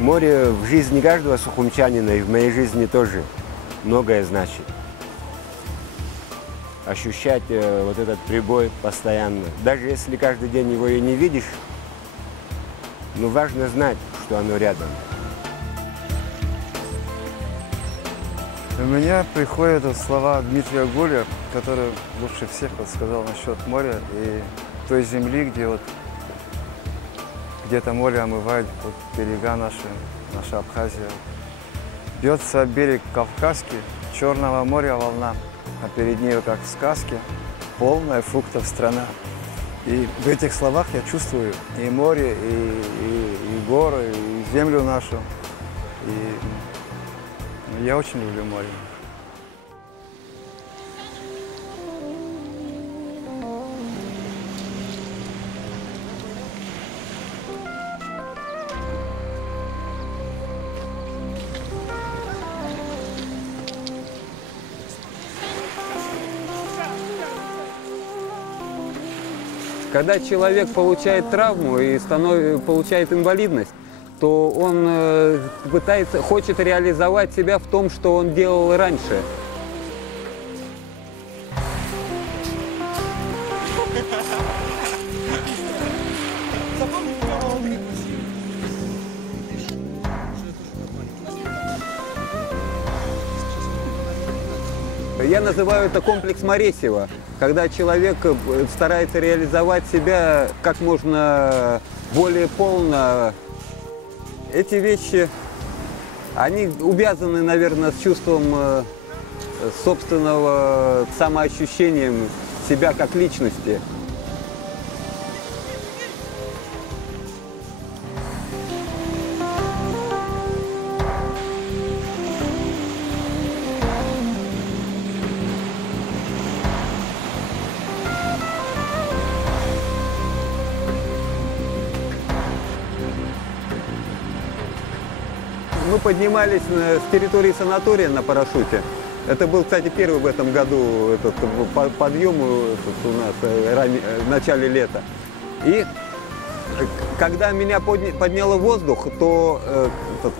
Море в жизни каждого сухумчанина и в моей жизни тоже многое значит. Ощущать вот этот прибой постоянно. Даже если каждый день его и не видишь, но важно знать, что оно рядом. У меня приходят слова Дмитрия Гуля, который лучше всех сказал насчет моря и той земли, где где-то море омывает берега наша Абхазия. Бьется берег Кавказский, Черного моря волна, а перед ней, как в сказке, полная фруктов страна. И в этих словах я чувствую и море, и горы, и землю нашу. И я очень люблю море. Когда человек получает травму и получает инвалидность, то он хочет реализовать себя в том, что он делал раньше. Я называю это комплекс Моресева, когда человек старается реализовать себя как можно более полно. Эти вещи, они увязаны, наверное, с чувством собственного самоощущения себя как личности. Мы поднимались с территории санатория на парашюте. Это был, кстати, первый в этом году этот подъем у нас в начале лета. И когда меня подняло в воздух, то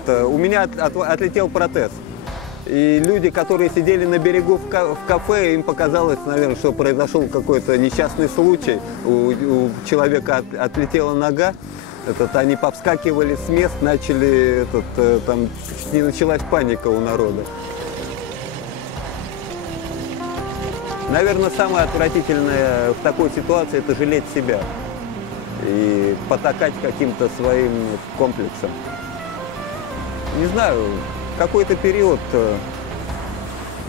у меня отлетел протез. И люди, которые сидели на берегу в кафе, им показалось, наверное, что произошел какой-то несчастный случай. У человека отлетела нога. Они повскакивали с мест, там началась паника у народа. Наверное, самое отвратительное в такой ситуации – это жалеть себя и потакать каким-то своим комплексом. Не знаю, какой-то период,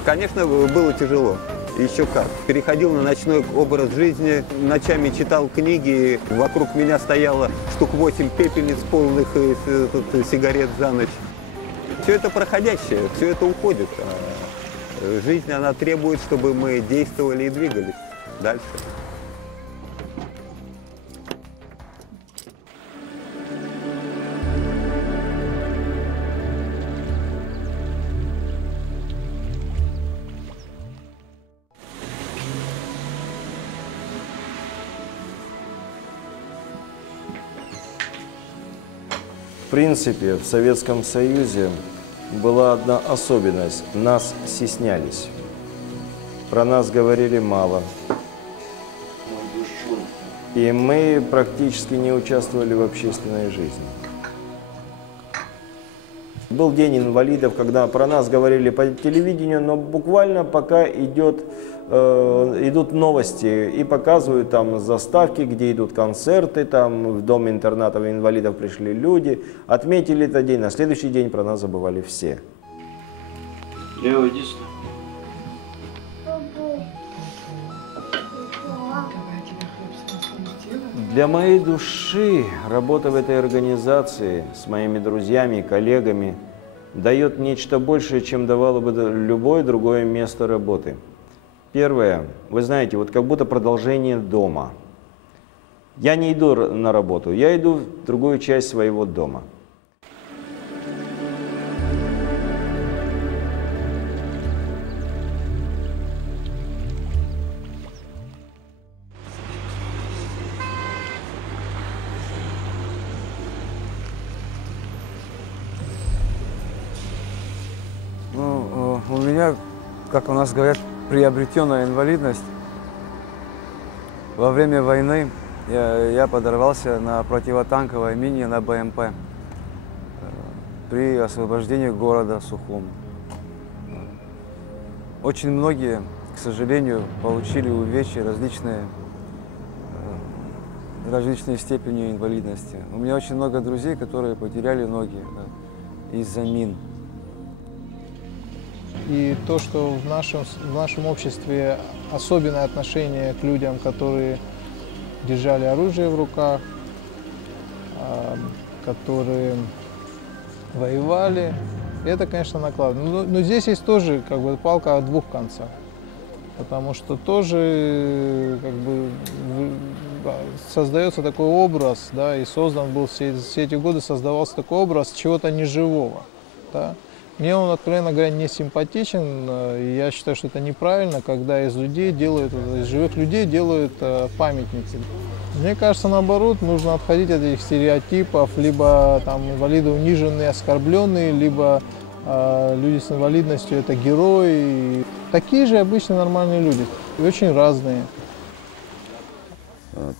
конечно, было тяжело. Еще как. Переходил на ночной образ жизни, ночами читал книги, вокруг меня стояло штук 8 пепельниц полных сигарет за ночь. Все это проходящее, все это уходит. Жизнь, она требует, чтобы мы действовали и двигались дальше. В принципе, в Советском Союзе была одна особенность – нас стеснялись. Про нас говорили мало. И мы практически не участвовали в общественной жизни. Был День инвалидов, когда про нас говорили по телевидению, но буквально пока идут новости и показывают там заставки, где идут концерты, там в дом-интернатов инвалидов пришли люди, отметили этот день, на следующий день про нас забывали все. Лео, иди сюда. Для моей души работа в этой организации с моими друзьями и коллегами дает нечто большее, чем давало бы любое другое место работы. Первое, вы знаете, вот как будто продолжение дома. Я не иду на работу, я иду в другую часть своего дома. меня, как у нас говорят, приобретенная инвалидность. Во время войны я подорвался на противотанковой мине на БМП при освобождении города Сухум. Очень многие, к сожалению, получили увечья различные степени инвалидности. У меня очень много друзей, которые потеряли ноги из-за мин. И то, что в нашем обществе особенное отношение к людям, которые держали оружие в руках, которые воевали, это, конечно, накладно. Но здесь есть тоже как бы палка о двух концах. Потому что тоже как бы создается такой образ, да, и создан был все эти годы создавался такой образ чего-то неживого. Да. Мне он, откровенно говоря, не симпатичен, и я считаю, что это неправильно, когда из живых людей делают памятники. Мне кажется, наоборот, нужно отходить от этих стереотипов, либо там инвалиды униженные, оскорбленные, либо люди с инвалидностью – это герои. Такие же обычно нормальные люди, и очень разные.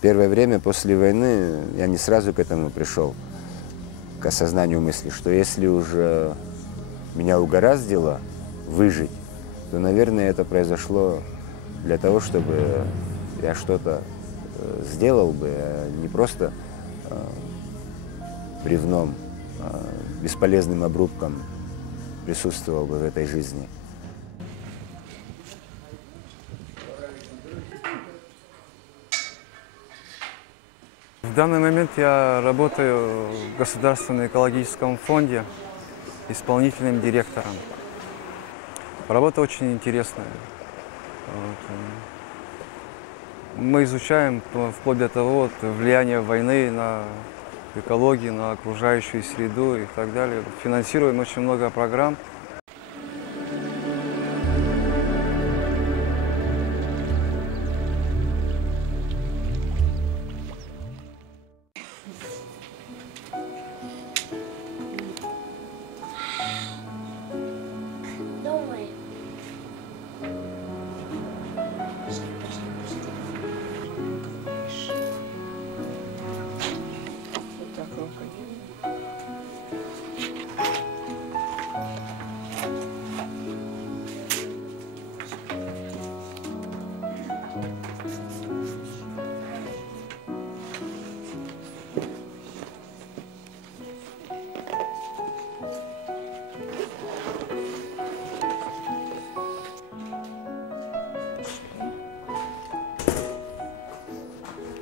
Первое время после войны я не сразу к этому пришел, к осознанию мысли, что если уже меня угораздило выжить, то, наверное, это произошло для того, чтобы я что-то сделал бы, а не просто бревном, бесполезным обрубком присутствовал бы в этой жизни. В данный момент я работаю в Государственном экологическом фонде исполнительным директором. Работа очень интересная. Мы изучаем вплоть до того влияние войны на экологию, на окружающую среду и так далее. Финансируем очень много программ.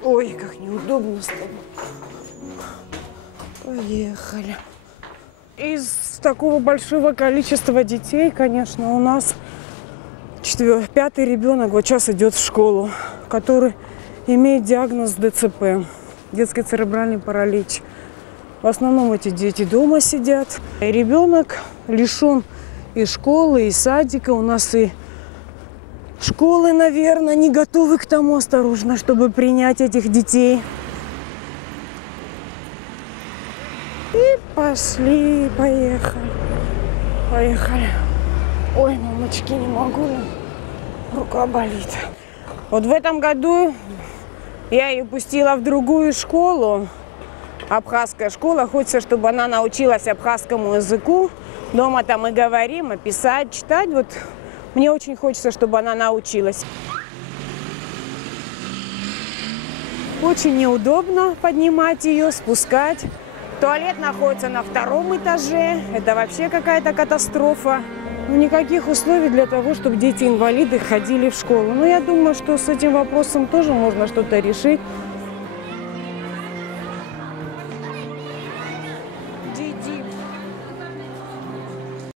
Ой, как неудобно с тобой. Поехали. Из такого большого количества детей, конечно, у нас 5-й ребенок вот сейчас идет в школу, который имеет диагноз ДЦП, детский церебральный паралич. В основном эти дети дома сидят. И ребенок лишен и школы, и садика. У нас и школы, наверное, не готовы к тому, осторожно, чтобы принять этих детей. И пошли, поехали. Поехали. Ой, мамочки, не могу, рука болит. Вот в этом году я ее пустила в другую школу, абхазская школа. Хочется, чтобы она научилась абхазскому языку. Дома там и говорим, и писать, читать. Вот мне очень хочется, чтобы она научилась. Очень неудобно поднимать ее, спускать. Туалет находится на 2-м этаже. Это вообще какая-то катастрофа. Никаких условий для того, чтобы дети-инвалиды ходили в школу. Но я думаю, что с этим вопросом тоже можно что-то решить.